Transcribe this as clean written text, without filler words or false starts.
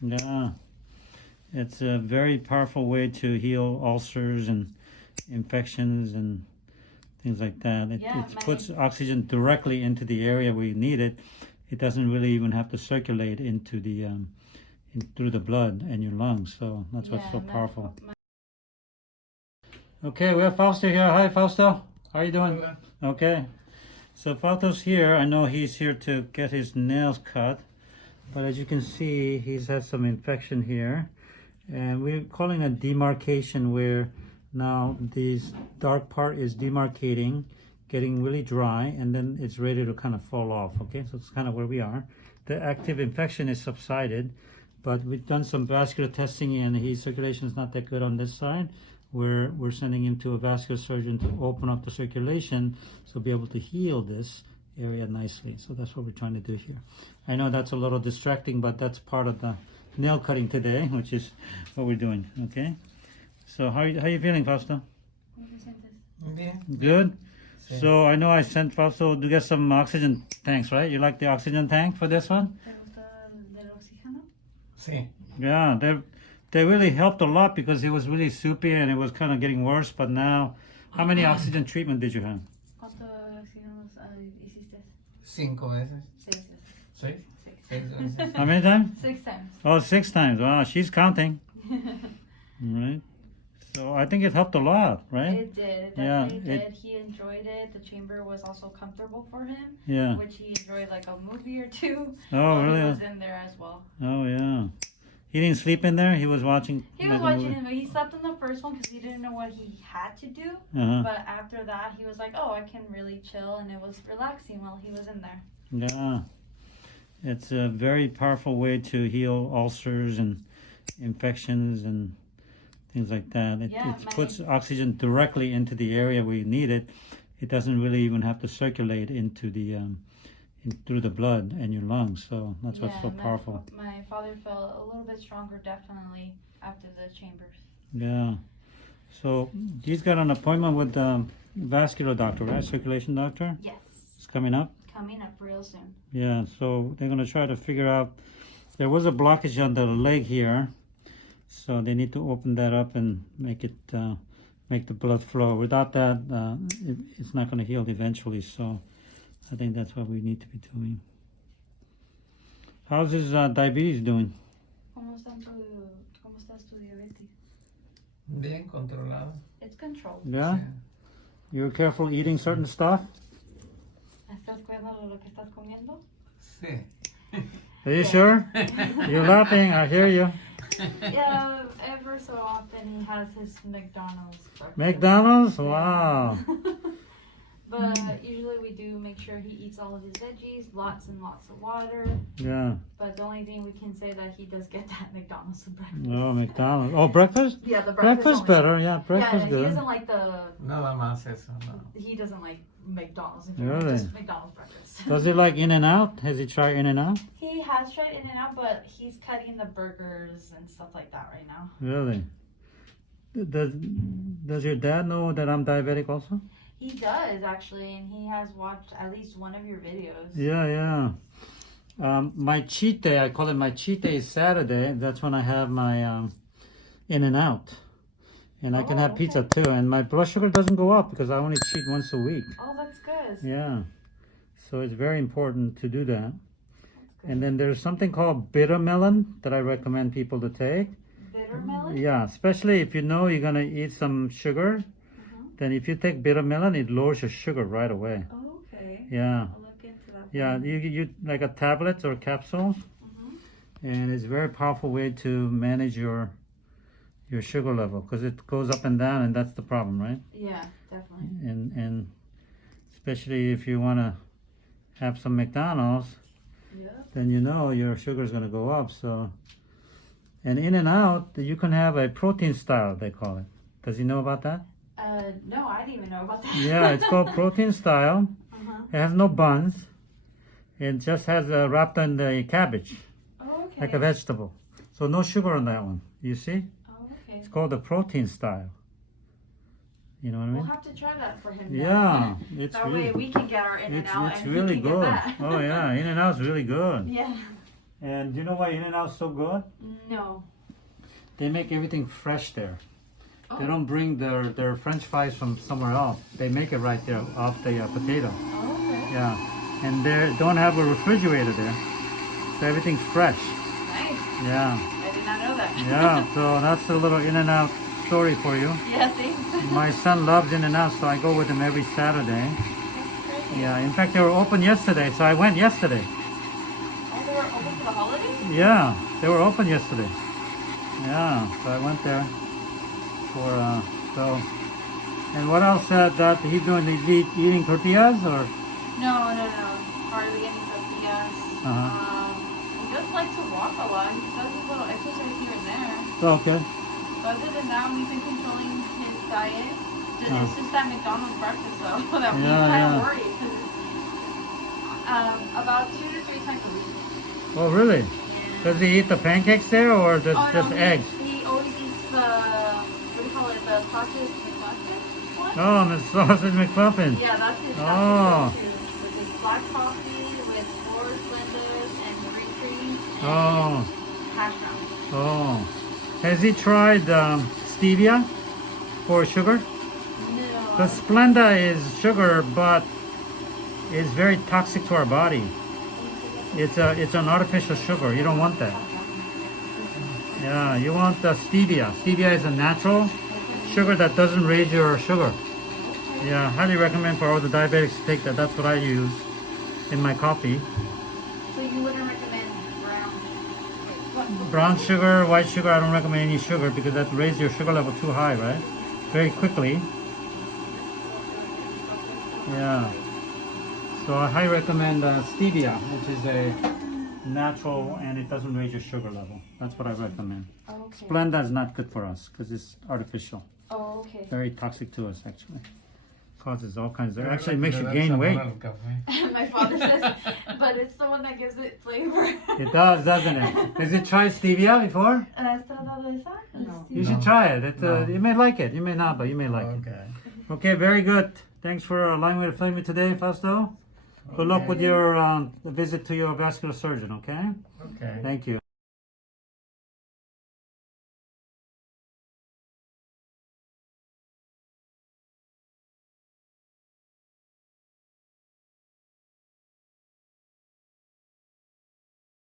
Yeah, it's a very powerful way to heal ulcers and infections and things like that. It puts oxygen directly into the area we need it. It doesn't really even have to circulate into the through the blood and your lungs. So that's what's so powerful. Okay, we have Fausto here. Hi, Fausto. How are you doing? Hello. Okay. So Fausto's here. I know he's here to get his nails cut. But as you can see, he's had some infection here. And we're calling a demarcation where now this dark part is demarcating, getting really dry, and then it's ready to kind of fall off, okay? So it's kind of where we are. The active infection is subsided, but we've done some vascular testing and his circulation is not that good on this side. We're sending him to a vascular surgeon to open up the circulation so be able to heal this area nicely. So that's what we're trying to do here. I know that's a little distracting, but that's part of the nail cutting today, which is what we're doing, okay? So how you feeling, Fausto? Bien. Good? Sí. So I know I sent Fausto to get some oxygen tanks, right? You like the oxygen tank for this one? Sí. Yeah, they really helped a lot because it was really soupy and it was kind of getting worse, but now, how many oxygen treatment did you have? 5 veces. 6. 6 veces. How many times? 6 times. Oh, 6 times. Wow, she's counting. Right. So I think it helped a lot, right? It did. It Yeah, definitely did. He enjoyed it. The chamber was also comfortable for him. Yeah. Which he enjoyed like a movie or two. Oh, really? He was in there as well. Oh, yeah. He didn't sleep in there? He was watching? He was watching it, but he slept in the first one because he didn't know what he had to do. But after that, he was like, oh, I can really chill. And it was relaxing while he was in there. Yeah. It's a very powerful way to heal ulcers and infections and things like that. It puts oxygen directly into the area we need it. It doesn't really even have to circulate into the through the blood and your lungs. So that's what's so powerful. My father felt a little bit stronger definitely after the chambers. Yeah. So he's got an appointment with the vascular doctor, right? Circulation doctor? Yes. It's coming up? Coming up real soon. Yeah, so they're going to try to figure out, there was a blockage on the leg here, so they need to open that up and make it make the blood flow. Without that, it's not going to heal eventually, so I think that's what we need to be doing. How's his diabetes doing? ¿Cómo estás tu diabetes? Bien controlado. It's controlled. Yeah? Sí. You're careful eating certain stuff? ¿Estás cuidando de lo que estás comiendo? Sí. Are you sure? You're laughing, I hear you. Yeah, ever so often he has his McDonald's breakfast. McDonald's? Wow. But usually we do make sure he eats all of his veggies, lots and lots of water. Yeah. But the only thing we can say that he does get that McDonald's for breakfast. Oh, McDonald's. Oh, breakfast? Yeah, the breakfast Breakfast only. better, yeah, breakfast He good. doesn't like the. Nada más eso, no. He doesn't like McDonald's. Really? Just McDonald's breakfast. Does he like In-N-Out? Has he tried In-N-Out? He has tried In-N-Out, but he's cutting the burgers and stuff like that right now. Really? Does your dad know that I'm diabetic also? He does actually, and he has watched at least one of your videos. Yeah. My cheat day, I call it my cheat day, is Saturday. That's when I have my In-N-Out. And I can have pizza too. And my blood sugar doesn't go up because I only cheat once a week. Oh, that's good. Yeah. So it's very important to do that. And then there's something called bitter melon that I recommend people to take. Bitter melon? Yeah, especially if you know you're going to eat some sugar. Then if you take bitter melon, it lowers your sugar right away. Oh, okay. Yeah. I'll look into that. Yeah, you like a tablets or capsules. And it's a very powerful way to manage your sugar level because it goes up and down, and that's the problem, right? Yeah, definitely. And especially if you want to have some McDonald's, then you know your sugar is going to go up. So, and In-N-Out, you can have a protein style, they call it. Does he know about that? No, I didn't even know about that. Yeah, it's called protein style. It has no buns. It just has wrapped in the cabbage, Oh, okay. like a vegetable. So no sugar on that one. You see? Oh, okay. It's called the protein style. You know what I mean? We'll have to try that for him. Yeah, Then. it's That really, way we can get our In-N-Out it's and really he can good. get that. Oh yeah, In-N-Out's really good. Yeah. And do you know why In-N-Out's so good? No. They make everything fresh there. They Oh. don't bring their French fries from somewhere else. They make it right there off the potato. Oh, okay. Yeah, and they don't have a refrigerator there, so everything's fresh. Nice. Yeah, I did not know that. yeah. So that's a little In-N-Out story for you. Yeah, thanks. My son loves In-N-Out, so I go with him every Saturday. Yeah, in fact, they were open yesterday, so I went yesterday. Oh, they were open for the holidays? Yeah, they were open yesterday. Yeah, so I went there for so. And what else that he's doing? Is he eating tortillas or? No. Hardly any tortillas. He does like to walk a lot. He does a little exercise here and there. Okay. But other than that, we've been controlling his diet. It's just that McDonald's breakfast though that we kind of worry. About 2 to 3 times a week. Oh, really? Yeah. Does he eat the pancakes there or just No, eggs? He always eats the, what do you call it, the sausage McMuffin one? Oh, the sausage McMuffin. Yeah, that's his Oh. go-to. With his black coffee, with 4 Splendas and green cream, and Oh. hash browns. Oh. Has he tried stevia for sugar? No. The Splenda is sugar, but it's very toxic to our body. It's an artificial sugar. You don't want that. Yeah, you want the stevia. Stevia is a natural sugar that doesn't raise your sugar. Yeah, highly recommend for all the diabetics to take that. That's what I use in my coffee. So you wouldn't recommend brown? Brown sugar, white sugar, I don't recommend any sugar because that raises your sugar level too high, right? Very quickly. Yeah. So I highly recommend stevia, which is a natural and it doesn't raise your sugar level. That's what I recommend. Okay. Splenda is not good for us because it's artificial. Oh, okay. Very toxic to us, actually. Causes all kinds of. Actually, makes you gain weight. My father says, but it's the one that gives it flavor. It does, doesn't it? Has you tried stevia before? ¿Has tratado esa? No. You should try it. It's, you may like it. You may not, but you may like it. Okay. Okay, very good. Thanks for allowing me to film you today, Fausto. Good luck with your visit to your vascular surgeon, okay? Okay. Thank you.